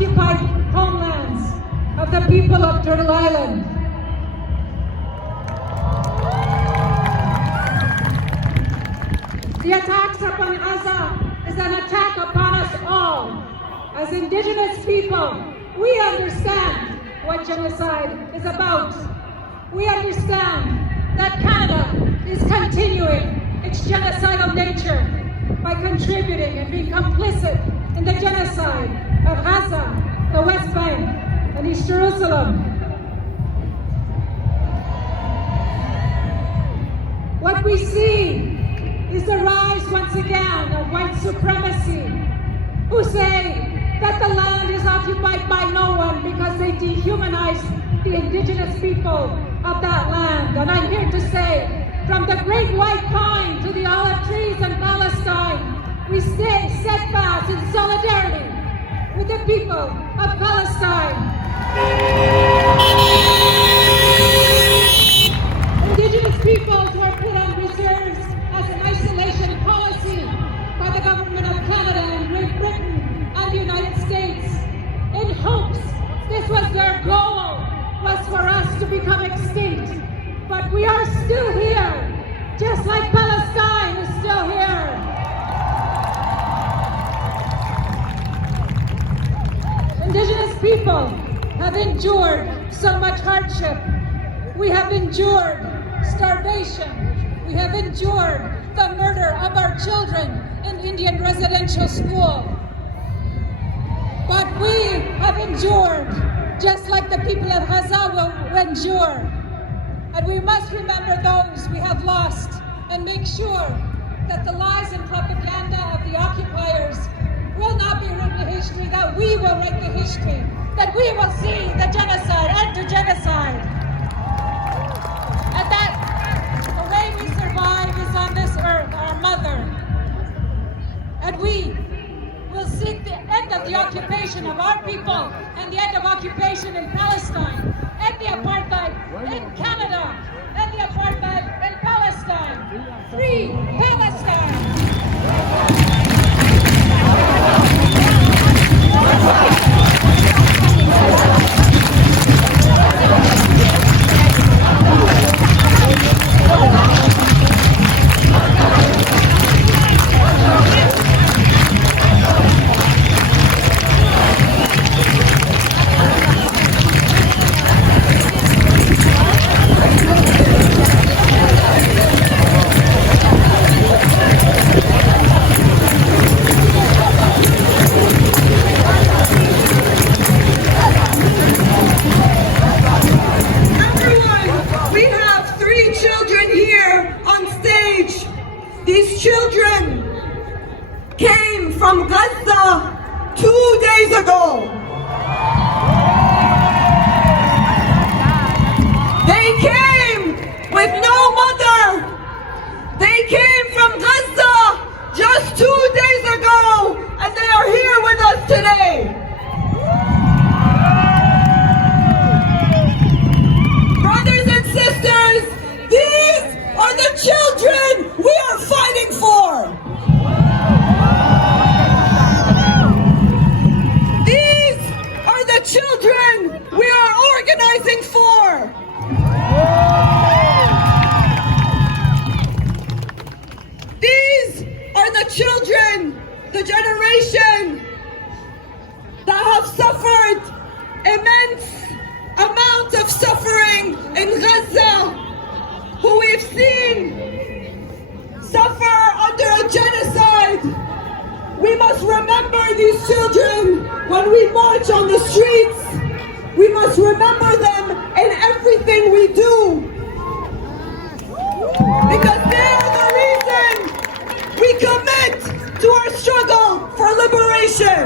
occupied homelands of the people of Turtle Island. The attacks upon Gaza is an attack upon us all. As Indigenous people, we understand what genocide is about. We understand that Canada is continuing its genocidal nature by contributing and being complicit in the genocide of Gaza, the West Bank, and East Jerusalem. What we see is the rise once again of white supremacy, who say that the land is occupied by no one because they dehumanize the indigenous people of that land. And I'm here to say, from the great white pine to the olive trees in Palestine, we stay steadfast in solidarity with the people of Palestine. Indigenous peoples were put on reserves as an isolation policy by the government of Canada and Great Britain and the United States in hopes this was their goal, was for us to become extinct. But we are still here, just like Palestine is still here. Indigenous people have endured so much hardship. We have endured starvation. We have endured the murder of our children in Indian residential school. But we have endured just like the people of Gaza will endure. And we must remember those we have lost and make sure that the lies and propaganda of the occupiers will not be written in history, that we will write the history, that we will see the genocide, end to genocide. And that the way we survive is on this earth, our mother. And we will seek the end of the occupation of our people and the end of occupation in Palestine, and the apartheid in Canada, and the apartheid in Palestine. Free Palestine! These children came from Gaza 2 days ago. They came with no mother. They came from Gaza just 2 days ago, and they are here with us today. Brothers and sisters, these are the children we are fighting for. These are the children we are organizing for. These are the children, the generation that have suffered immense amounts of suffering in Gaza, who we've seen suffer under a genocide. We must remember these children when we march on the streets. We must remember them in everything we do, because they are the reason we commit to our struggle for liberation.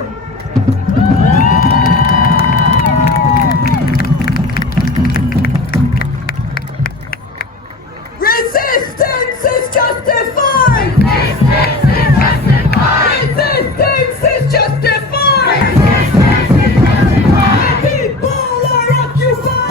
Resistance is justified! Resistance is justified! Resistance is justified! Resistance is justified! People are occupied!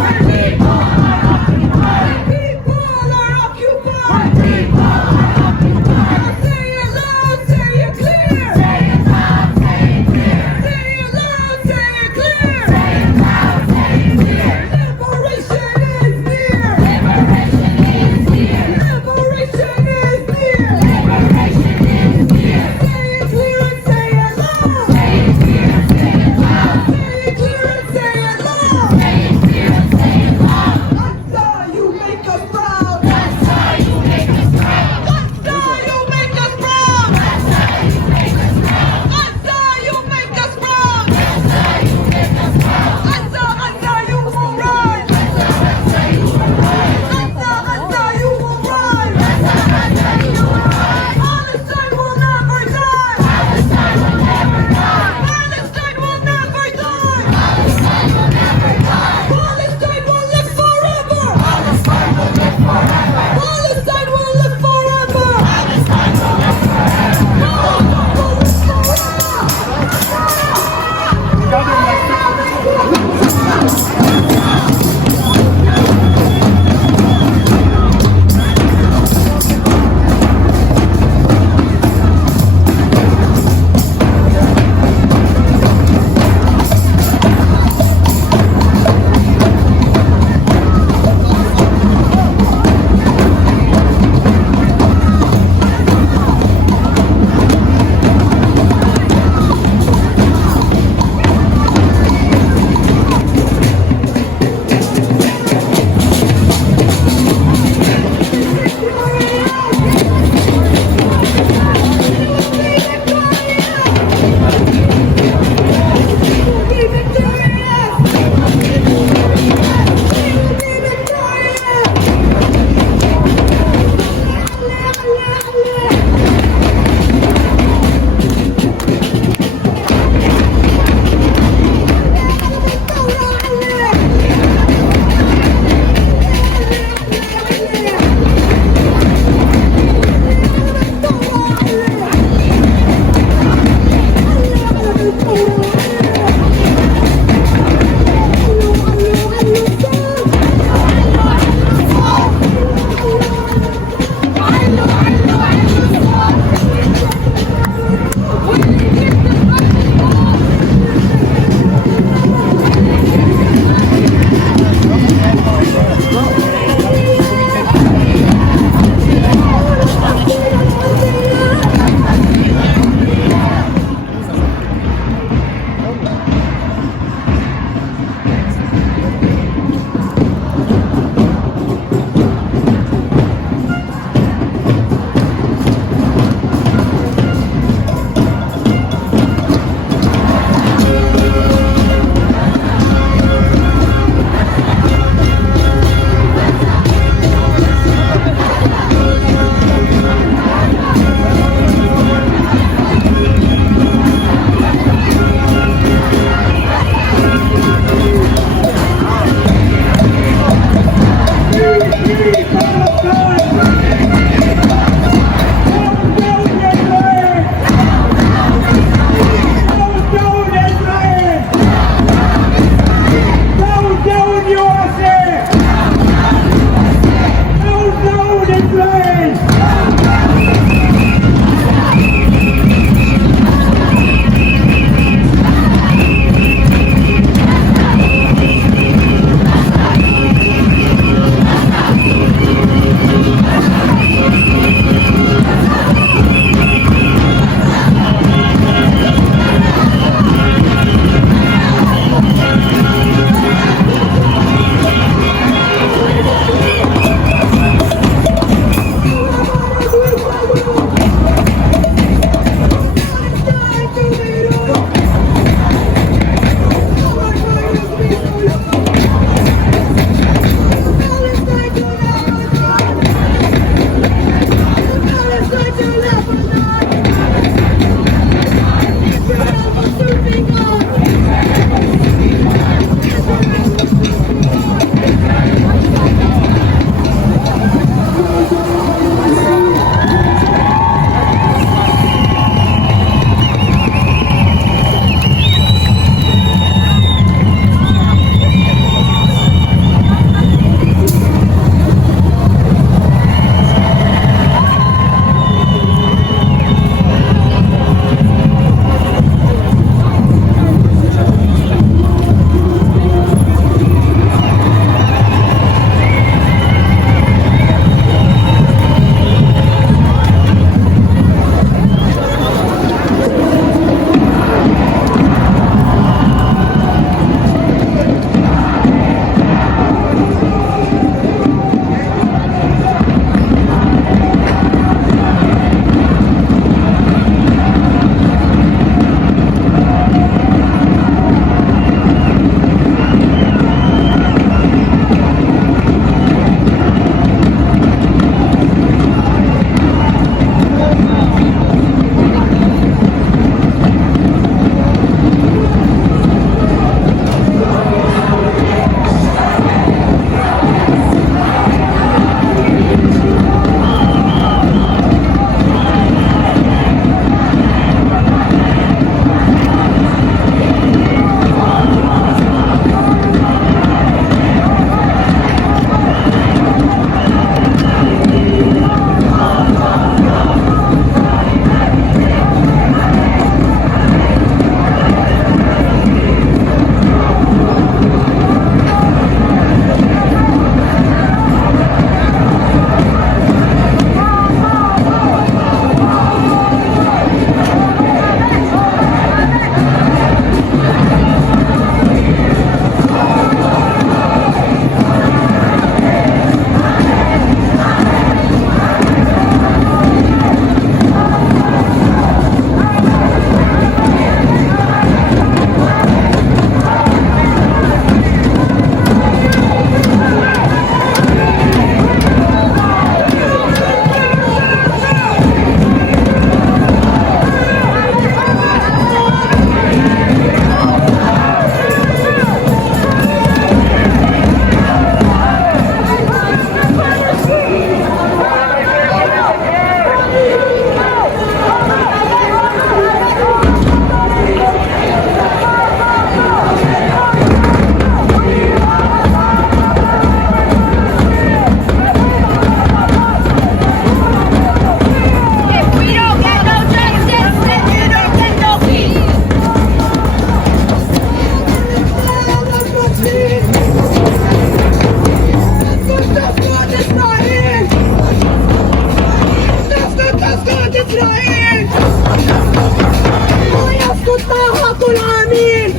معها كل عامين.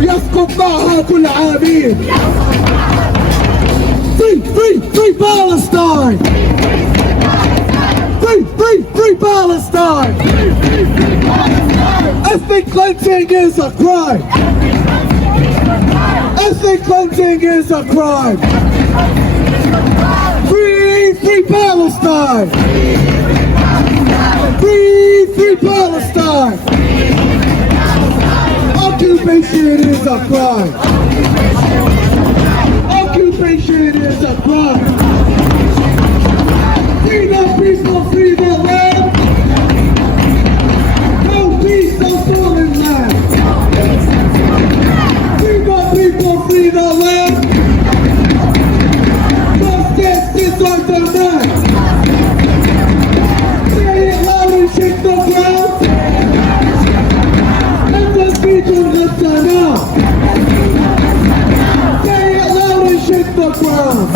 يسقط معها كل عامين. Free, free, free Palestine! Free, free, free Palestine! Ethnic cleansing is a crime! Ethnic cleansing is a crime! Free, free Palestine! Free, free Palestine! Occupation is a crime! Occupation is a crime! Free the people, free the land! No peace, no stolen land! Free the people, free the land! Justice is our demand! Say it loud and shake the ground! And the people listen now! Say it loud and shake the ground!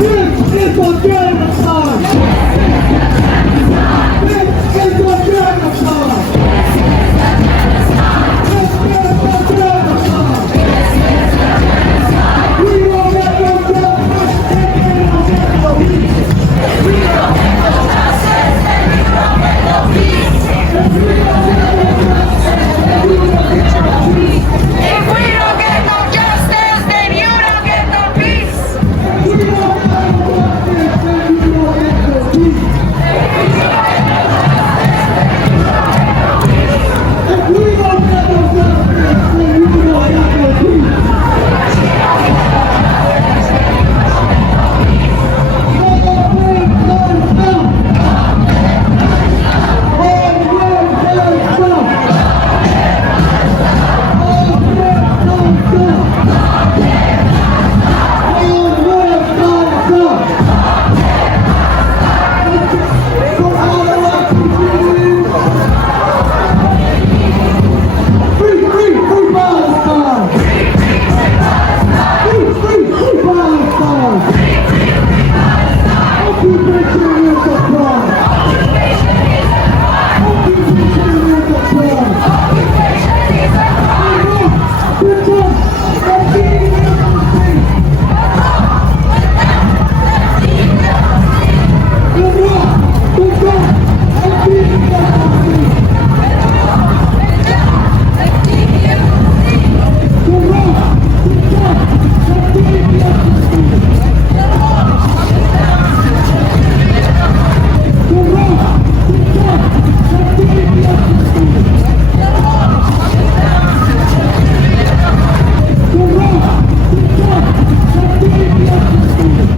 This is a genocide!